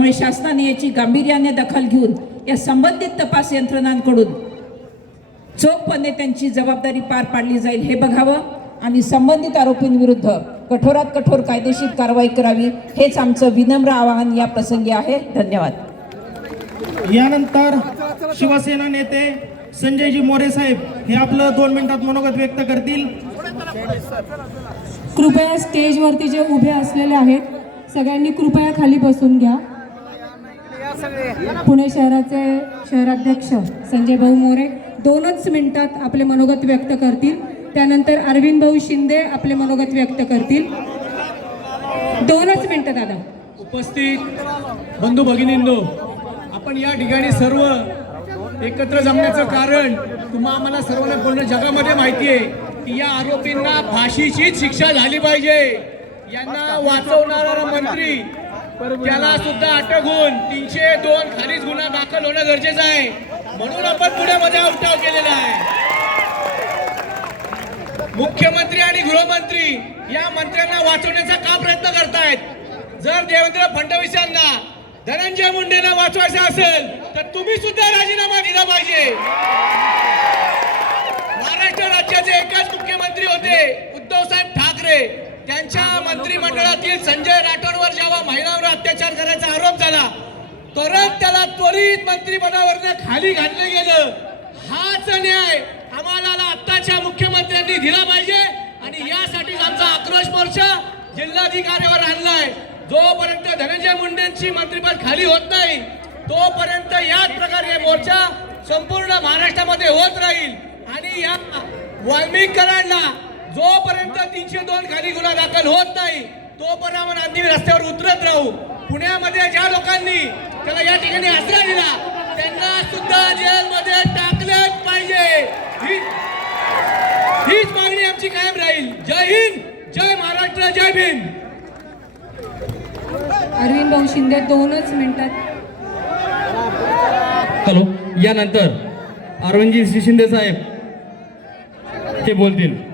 त्यामुळे शासनाने याची गांभीर्याने दखल घेऊन या संबंधित तपास यंत्रणांकडून चोखपणे त्यांची जबाबदारी पार पाडली जाईल हे बघावं आणि संबंधित आरोपींविरुद्ध कठोरात कठोर कायदेशीर कारवाई करावी हेच आमचं विनम्र आवाहन या प्रसंगी आहे. धन्यवाद. यानंतर शिवसेना नेते संजयजी मोरे साहेब हे आपलं दोन मिनिटात मनोगत व्यक्त करतील. कृपया स्टेजवरती जे उभे असलेले आहेत सगळ्यांनी कृपया खाली बसून घ्या. पुणे शहराचे शहराध्यक्ष संजय भाऊ मोरे दोनच मिनिटात आपले मनोगत व्यक्त करतील. त्यानंतर अरविंद भाऊ शिंदे आपले मनोगत व्यक्त करतील. दोनच मिनिटं दादा. उपस्थित बंधू भगिनींनो आपण या ठिकाणी सर्व एकत्र जमण्याचं कारण तुम्हा आम्हाला सर्वांना पूर्ण जगामध्ये माहिती आहे की या आरोपींना फाशीचीच शिक्षा झाली पाहिजे. यांना वाचवणारा मंत्री त्याला सुद्धा अटक होऊन तीनशे दोन खालीच गुन्हा दाखल होणं गरजेचं आहे. म्हणून आपण पुण्यामध्ये उठाव केलेला आहे. मुख्यमंत्री आणि गृहमंत्री या मंत्र्यांना वाचवण्याचा का प्रयत्न करतायत? जर देवेंद्र फडणवीस यांना धनंजय मुंडेंना वाचवायचं असेल तर तुम्ही सुद्धा राजीनामा दिला पाहिजे. महाराष्ट्र राज्याचे एकाच मुख्यमंत्री होते उद्धव साहेब ठाकरे. त्यांच्या मंत्रिमंडळातील संजय राठोडवर जेव्हा महिलांवर अत्याचार करायचा आरोप झाला तरच त्याला त्वरित मंत्रिपदावरनं खाली घातलं गेलं. हाच न्याय आम्हाला आत्ताच्या मुख्यमंत्र्यांनी दिला पाहिजे आणि यासाठीच आमचा आक्रोश मोर्चा जिल्हाधिकाऱ्यावर आणलाय. जोपर्यंत धनंजय मुंडेंची मंत्रिपद खाली होत नाही तोपर्यंत याच प्रकारे मोर्चा संपूर्ण महाराष्ट्रामध्ये होत राहील. आणि या वाल्मिक कराडला जोपर्यंत तीनशे दोन खाली गुन्हा दाखल होत नाही तोपर्यंत आपण आम्ही रस्त्यावर उतरत राहू. पुण्यामध्ये ज्या लोकांनी त्याला या ठिकाणी आसरा दिला त्यांना सुद्धा जेलमध्ये टाकलेच पाहिजे. ही- हीच मागणी आमची कायम राहील. जय हिंद जय महाराष्ट्र जय भीम. अरविंद भाऊ शिंदे दोनच मिनिटात. हॅलो यानंतर अरविंदजी शिंदे साहेब ते बोलतील.